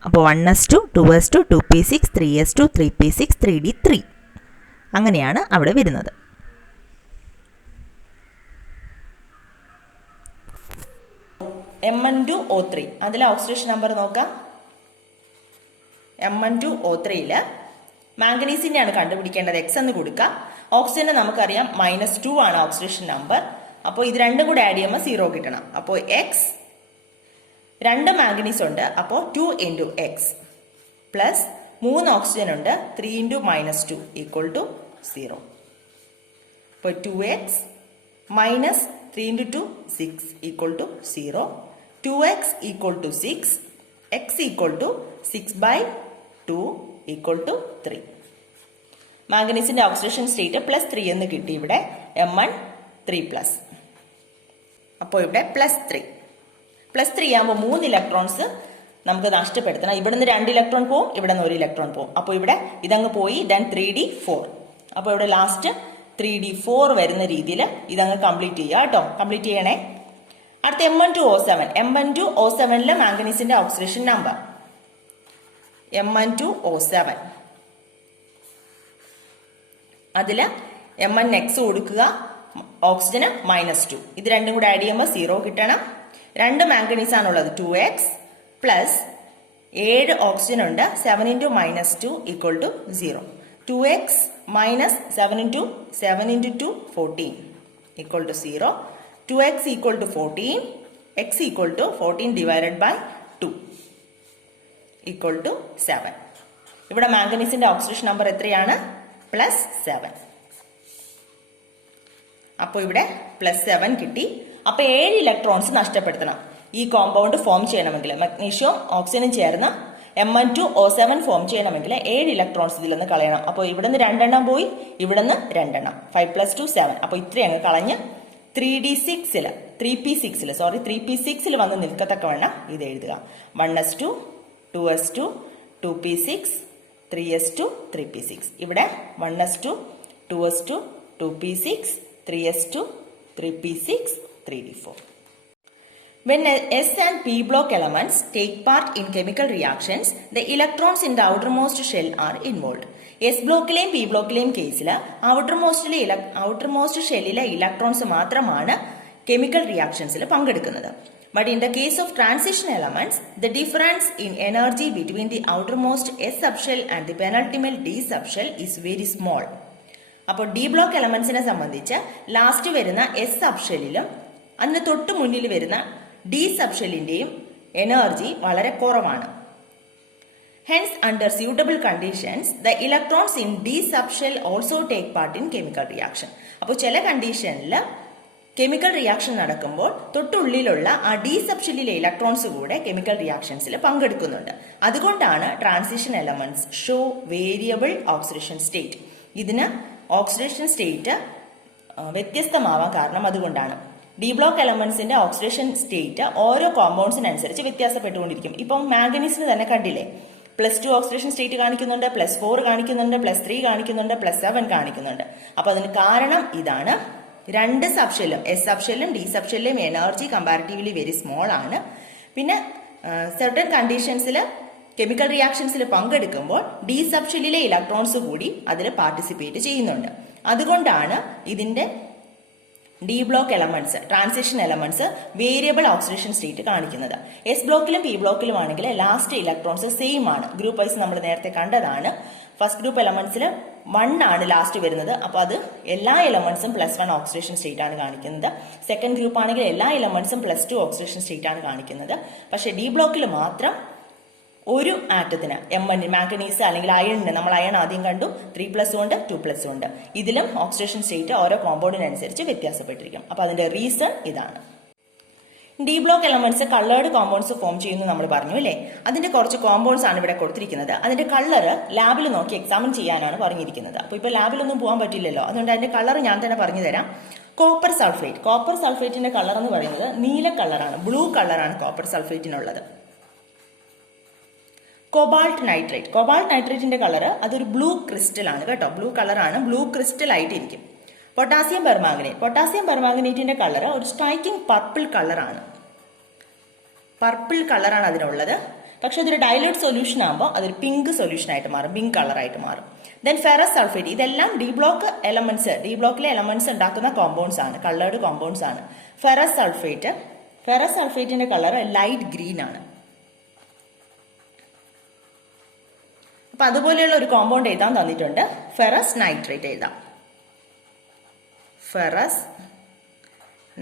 അപ്പോൾ 1s2 2s2 2p6 3s2 3p6 3d3 അങ്ങനെയാണ് അവിടെ വരുന്നത്. Mn2O3 അതിലെ ഓക്സിഡേഷൻ നമ്പർ നോക്കാം. Mn2O3ല് മാംഗനീസിന്റെയാണ് കണ്ടുപിടിക്കേണ്ടത്. X എന്ന് കൊടുക്കുക. ഓക്സിജന് നമുക്കറിയാം -2 ആണ് ഓക്സിഡേഷൻ നമ്പർ. അപ്പോൾ ഇത് രണ്ടും കൂടെ ആഡ് ചെയ്യുമ്പോൾ 0 കിട്ടണം. അപ്പോൾ X, 2 മാംഗനീസ് ഉണ്ട്, അപ്പോൾ 2 into X പ്ലസ് 3 ഓക്സിജൻ ഉണ്ട്, 3 into -2 equal to 0. അപ്പോൾ 2X minus 3 into 2 6 equal to 0. 2x equal to 6, x equal to 6/2 equal to 3. മാംഗനീസിന്റെ ഓക്സിഡേഷൻ സ്റ്റേറ്റ് +3 എന്ന് കിട്ടി. ഇവിടെ Mn 3+. അപ്പോൾ ഇവിടെ +3 ആകുമ്പോൾ 3 ഇലക്ട്രോൺസ് നമുക്ക് നഷ്ടപ്പെടുത്തണം. ഇവിടെ നിന്ന് 2 ഇലക്ട്രോൺ പോവും, ഇവിടെ നിന്ന് 1 ഇലക്ട്രോൺ പോവും. അപ്പോൾ ഇവിടെ ഇതങ്ങ് പോയി, ദെൻ 3d4. അപ്പോൾ ഇവിടെ ലാസ്റ്റ് 3d4 വരുന്ന രീതിയിൽ ഇതങ്ങ് കംപ്ലീറ്റ് ചെയ്യുക കേട്ടോ. കംപ്ലീറ്റ് ചെയ്യണേ. അടുത്ത Mn2O7. Mn2O7 മാംഗനീസിന്റെ oxidation number Mn2O7. അതില് Mnx കൊടുക്കുക, ഓക്സിജന് -2. ഇത് രണ്ടും കൂടെ ആഡ് ചെയ്യുമ്പോൾ 0 കിട്ടണം. 2 മാംഗനീസ് ആണുള്ളത്, 2x പ്ലസ് 7 ഓക്സിജൻ ഉണ്ട്, 7 × -2 equal to 0. 2x minus 7 × 2 14 equal to 0. 2x equal to 14, x equal to 14 divided by 2 equal to 7. ഇവിടെ മാംഗനീസിന്റെ ഓക്സിഡേഷൻ നമ്പർ എത്രയാണ്? +7. അപ്പോൾ ഇവിടെ +7 കിട്ടി. അപ്പോൾ 7 ഇലക്ട്രോൺസ് നഷ്ടപ്പെടുത്തണം ഈ കോമ്പൗണ്ട് ഫോം ചെയ്യണമെങ്കിൽ. മഗ്നീഷ്യവും ഓക്സിജനും ചേർന്ന് Mn2O7 ഫോം ചെയ്യണമെങ്കിൽ 7 ഇലക്ട്രോൺസ് ഇതിൽ നിന്ന് കളയണം. അപ്പോൾ ഇവിടെ നിന്ന് 2 എണ്ണം പോയി, ഇവിടെ നിന്ന് 2 എണ്ണം. 5 + 2 7. അപ്പോൾ ഇത്രയും അങ്ങ് കളഞ്ഞ് 3p6 വന്ന് നിൽക്കത്തക്കവണ്ണം ഇത് എഴുതുക. 1s2 2s2 2p6 3s2 3p6. ഇവിടെ 1s2 2s2 2p6 3s2 3p6 3d4. When S and P block elements take part in chemical reactions, the electrons in the outermost shell are involved. S ബ്ലോക്കിലെയും P ബ്ലോക്കിലെയും കേസിൽ outermost ഷെല്ലിലെ electrons മാത്രമാണ് chemical റിയാക്ഷൻസിൽ പങ്കെടുക്കുന്നത്. But in the case of transition elements, the difference in energy between the outermost S subshell and the penultimate D subshell is very small. അപ്പോൾ D block എലമെന്റ്സിനെ സംബന്ധിച്ച് last വരുന്ന S സബ്ഷെല്ലിലും അതിന് തൊട്ട് മുന്നിൽ വരുന്ന ഡി സബ്ഷെല്ലിന്റെയും എനർജി വളരെ കുറവാണ്. Hence, under suitable conditions, the electrons in D subshell also take part in chemical reaction. അപ്പോൾ ചില കണ്ടീഷനിൽ കെമിക്കൽ റിയാക്ഷൻ നടക്കുമ്പോൾ തൊട്ടുള്ളിലുള്ള ആ ഡി സബ്ഷെല്ലിലെ ഇലക്ട്രോൺസ് കൂടെ കെമിക്കൽ റിയാക്ഷൻസിൽ പങ്കെടുക്കുന്നുണ്ട്. അതുകൊണ്ടാണ് transition elements show variable oxidation state. ഇതിന് ഓക്സിഡേഷൻ സ്റ്റേറ്റ് വ്യത്യസ്തമാവാൻ കാരണം അതുകൊണ്ടാണ്. ഡി ബ്ലോക്ക് എലമെന്റ്സിന്റെ ഓക്സിഡേഷൻ സ്റ്റേറ്റ് ഓരോ കോമ്പൗണ്ട്സിനനുസരിച്ച് വ്യത്യാസപ്പെട്ടുകൊണ്ടിരിക്കും. ഇപ്പം മാംഗനീസിന് തന്നെ കണ്ടില്ലേ, +2 ഓക്സിഡേഷൻ സ്റ്റേറ്റ് കാണിക്കുന്നുണ്ട്, +4 കാണിക്കുന്നുണ്ട്, +3 കാണിക്കുന്നുണ്ട്, +7 കാണിക്കുന്നുണ്ട്. അപ്പൊ അതിന് കാരണം ഇതാണ്. 2 സബ്ഷെല്ലും എസ് സബ്ഷെല്ലും ഡി സബ്ഷെല്ലും എനർജി കമ്പാരിറ്റീവ്ലി വെരി സ്മോൾ ആണ്. പിന്നെ സെർട്ടൻ കണ്ടീഷൻസിൽ കെമിക്കൽ റിയാക്ഷൻസിൽ പങ്കെടുക്കുമ്പോൾ ഡി സബ്ഷെല്ലിലെ ഇലക്ട്രോൺസ് കൂടി അതിൽ പാർട്ടിസിപ്പേറ്റ് ചെയ്യുന്നുണ്ട്. അതുകൊണ്ടാണ് ഇതിന്റെ D block elements, transition elements variable oxidation state കാണിക്കുന്നത്. എസ് ബ്ലോക്കിലും പി ബ്ലോക്കിലും ആണെങ്കിൽ ലാസ്റ്റ് ഇലക്ട്രോൺസ് സെയിം ആണ്. ഗ്രൂപ്പ് വൈസ് നമ്മൾ നേരത്തെ കണ്ടതാണ്. ഫസ്റ്റ് ഗ്രൂപ്പ് എലമെന്റ്സിൽ 1 ആണ് ലാസ്റ്റ് വരുന്നത്. അപ്പോൾ അത് എല്ലാ എലമെന്റ്സും +1 ഓക്സിഡേഷൻ സ്റ്റേറ്റ് ആണ് കാണിക്കുന്നത്. സെക്കൻഡ് ഗ്രൂപ്പ് ആണെങ്കിൽ എല്ലാ എലമെന്റ്സും +2 ഓക്സിഡേഷൻ സ്റ്റേറ്റ് ആണ് കാണിക്കുന്നത്. പക്ഷേ ഡി ബ്ലോക്കിൽ മാത്രം ഒരു ആറ്റത്തിന് Mn മാംഗനീസ് അല്ലെങ്കിൽ അയണിന്, നമ്മൾ അയൺ ആദ്യം കണ്ടു, 3+ ഉണ്ട് 2+ ഉണ്ട്. ഇതിലും ഓക്സിഡേഷൻ സ്റ്റേറ്റ് ഓരോ കോമ്പൗണ്ടിനനുസരിച്ച് വ്യത്യാസപ്പെട്ടിരിക്കും. അപ്പൊ അതിന്റെ റീസൺ ഇതാണ്. D block elements coloured compounds form ചെയ്യുന്നു നമ്മൾ പറഞ്ഞു അല്ലേ. അതിന്റെ കുറച്ച് കോമ്പൗണ്ട്സ് ആണ് ഇവിടെ കൊടുത്തിരിക്കുന്നത്. അതിന്റെ കളർ ലാബിൽ നോക്കി എക്സാമിൻ ചെയ്യാനാണ് പറഞ്ഞിരിക്കുന്നത്. അപ്പൊ ഇപ്പൊ ലാബിലൊന്നും പോകാൻ പറ്റില്ലല്ലോ, അതുകൊണ്ട് അതിന്റെ കളർ ഞാൻ തന്നെ പറഞ്ഞു തരാം. കോപ്പർ സൾഫേറ്റിന്റെ കളർ എന്ന് പറയുന്നത് നീല കളറാണ്, ബ്ലൂ കളറാണ് കോപ്പർ സൾഫേറ്റിനുള്ളത്. കൊബാൾട്ട് നൈട്രേറ്റിന്റെ കളർ അതൊരു ബ്ലൂ ക്രിസ്റ്റൽ ആണ് കേട്ടോ, ബ്ലൂ കളറാണ്, ബ്ലൂ ക്രിസ്റ്റൽ ആയിട്ടിരിക്കും. പൊട്ടാസ്യം പെർമാംഗനേറ്റിന്റെ കളർ ഒരു സ്ട്രൈക്കിംഗ് പർപ്പിൾ കളറാണ് അതിനുള്ളത്. പക്ഷെ അതൊരു ഡൈലൂട്ട് സൊല്യൂഷൻ ആകുമ്പോൾ അതൊരു പിങ്ക് സൊല്യൂഷൻ ആയിട്ട് മാറും, പിങ്ക് കളറായിട്ട് മാറും. ദെൻ ഫെറസ് സൾഫേറ്റ്, ഇതെല്ലാം ഡി ബ്ലോക്കിലെ എലമെന്റ്സ് ഉണ്ടാക്കുന്ന കോമ്പൗണ്ട്സ് ആണ്, കളേർഡ് കോമ്പൗണ്ട്സ് ആണ്. ഫെറസ് സൾഫേറ്റിന്റെ കളർ ലൈറ്റ് ഗ്രീൻ ആണ്. അപ്പൊ അതുപോലെയുള്ള ഒരു കോമ്പൗണ്ട് എഴുതാൻ തന്നിട്ടുണ്ട്. ഫെറസ് നൈട്രേറ്റ് എഴുതാം. ഫെറസ്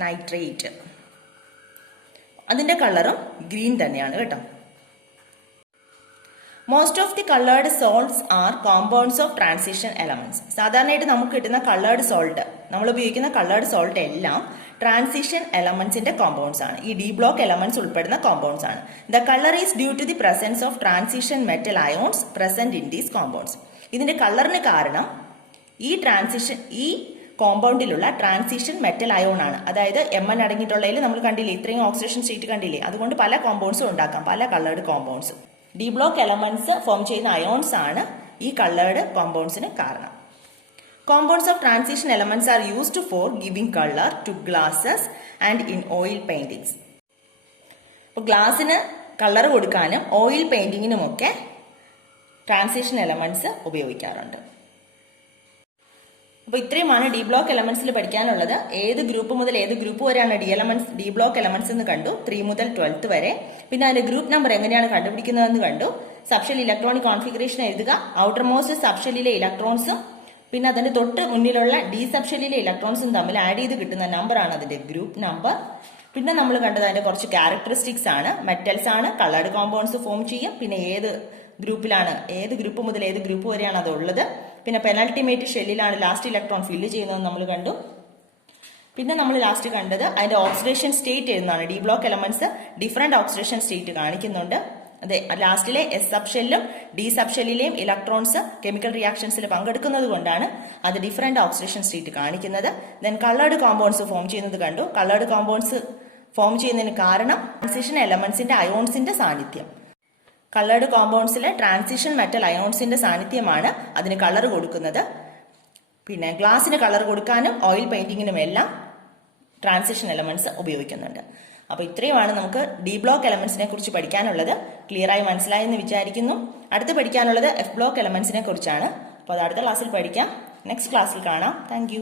നൈട്രേറ്റ്, അതിന്റെ കളറും ഗ്രീൻ തന്നെയാണ് കേട്ടോ. Most of the coloured salts are compounds of transition elements. സാധാരണയായിട്ട് നമുക്ക് കിട്ടുന്ന കളേർഡ് സോൾട്ട്, നമ്മൾ ഉപയോഗിക്കുന്ന കളേർഡ് സോൾട്ട് എല്ലാം ട്രാൻസിഷൻ എലമെന്റ്സിന്റെ കോമ്പൗണ്ട്സ് ആണ്. ഈ ഡി ബ്ലോക്ക് എലമെന്റ്സ് ഉൾപ്പെടുന്ന കോമ്പൗണ്ട്സ് ആണ്. The colour is due to the presence of transition metal ions present in these compounds. ഇതിന്റെ കളറിന് കാരണം ഈ കോമ്പൗണ്ടിലുള്ള ട്രാൻസിഷൻ മെറ്റൽ അയോൺ ആണ്. അതായത് Mn അടങ്ങിയിട്ടുള്ളതിൽ നമ്മൾ കണ്ടില്ലേ, ഇത്രയും ഓക്സിഡേഷൻ സ്റ്റേറ്റ് കണ്ടില്ലേ, അതുകൊണ്ട് പല കോമ്പൗണ്ട്സും ഉണ്ടാക്കാം, പല coloured compounds. D block elements form ചെയ്യുന്ന അയോൺസ് ആണ് ഈ കളേർഡ് കോമ്പൗണ്ട്സിന് കാരണം. Compounds of transition elements are used for giving color to glasses and in oil paintings. അപ്പോൾ ഗ്ലാസിന് കളർ കൊടുക്കാനും ഓയിൽ പെയിന്റിങ്ങിനുമൊക്കെ ട്രാൻസിഷൻ എലമെന്റ്സ് ഉപയോഗിക്കാറുണ്ട്. അപ്പോൾ ഇത്രയുമാണ് ഡി ബ്ലോക്ക് എലമെന്റ്സിൽ പഠിക്കാനുള്ളത്. ഏത് ഗ്രൂപ്പ് മുതൽ ഏത് ഗ്രൂപ്പ് വരെയാണ് ഡി ബ്ലോക്ക് എലമെന്റ്സ് എന്ന് കണ്ടു, 3 മുതൽ 12th വരെ. പിന്നെ അതിന്റെ ഗ്രൂപ്പ് നമ്പർ എങ്ങനെയാണ് കണ്ടുപിടിക്കുന്നതെന്ന് കണ്ടു. സബ്ഷെൽ ഇലക്ട്രോണിക് കോൺഫിഗറേഷൻ എഴുതുക, ഔട്ടർ മോസ്റ്റ് സബ്ഷെല്ലിലെ ഇലക്ട്രോൺസും പിന്നെ അതിന്റെ തൊട്ട് മുന്നിലുള്ള ഡി സബ്ഷെല്ലിലെ ഇലക്ട്രോൺസും തമ്മിൽ ആഡ് ചെയ്ത് കിട്ടുന്ന നമ്പറാണ് അതിന്റെ ഗ്രൂപ്പ് നമ്പർ. പിന്നെ നമ്മൾ കണ്ടത് അതിന്റെ കുറച്ച് ക്യാരക്ടറിസ്റ്റിക്സ് ആണ്. മെറ്റൽസ് ആണ്, കളേർഡ് കോമ്പൗണ്ട്സ് ഫോം ചെയ്യും, പിന്നെ ഏത് ഗ്രൂപ്പ് മുതൽ ഏത് ഗ്രൂപ്പ് വരെയാണ് അത് ഉള്ളത്, പിന്നെ പെനൾട്ടിമേറ്റ് ഷെല്ലിലാണ് ലാസ്റ്റ് ഇലക്ട്രോൺ ഫില്ല് ചെയ്യുന്നത് നമ്മൾ കണ്ടു. പിന്നെ നമ്മൾ ലാസ്റ്റ് കണ്ടത് അതിന്റെ ഓക്സിഡേഷൻ സ്റ്റേറ്റ് എഴുതുന്നതാണ്. D block elements different oxidation state കാണിക്കുന്നുണ്ട്. അതെ, ലാസ്റ്റിലെ എസ് സബ്ഷെല്ലും ഡി സബ്ഷെല്ലിലെയും ഇലക്ട്രോൺസ് കെമിക്കൽ റിയാക്ഷൻസിൽ പങ്കെടുക്കുന്നത് കൊണ്ടാണ് അത് ഡിഫറെന്റ് ഓക്സിഡേഷൻ സ്റ്റേറ്റ് കാണിക്കുന്നത്. ദെൻ കളേർഡ് കോമ്പൗണ്ട്സ് ഫോം ചെയ്യുന്നത് കണ്ടു. കളേർഡ് കോമ്പൗണ്ട്സ് ഫോം ചെയ്യുന്നതിന് കാരണം ട്രാൻസിഷൻ എലമെന്റ്സിന്റെ അയോൺസിന്റെ സാന്നിധ്യം. കളേർഡ് കോമ്പൗണ്ട്സിലെ ട്രാൻസിഷൻ മെറ്റൽ അയോൺസിന്റെ സാന്നിധ്യമാണ് അതിന് കളർ കൊടുക്കുന്നത്. പിന്നെ ഗ്ലാസിന് കളർ കൊടുക്കാനും ഓയിൽ പെയിന്റിങ്ങിനും എല്ലാം ട്രാൻസിഷൻ എലമെന്റ്സ് ഉപയോഗിക്കുന്നുണ്ട്. അപ്പോൾ ഇത്രയുമാണ് നമുക്ക് ഡി ബ്ലോക്ക് എലമെന്റ്സിനെ കുറിച്ച് പഠിക്കാനുള്ളത്. ക്ലിയറായി മനസ്സിലായെന്ന് വിചാരിക്കുന്നു. അടുത്ത് പഠിക്കാനുള്ളത് എഫ് ബ്ലോക്ക് എലമെന്റ്സിനെ കുറിച്ചാണ്. അപ്പോൾ അത് അടുത്ത ക്ലാസ്സിൽ പഠിക്കാം. നെക്സ്റ്റ് ക്ലാസ്സിൽ കാണാം. താങ്ക്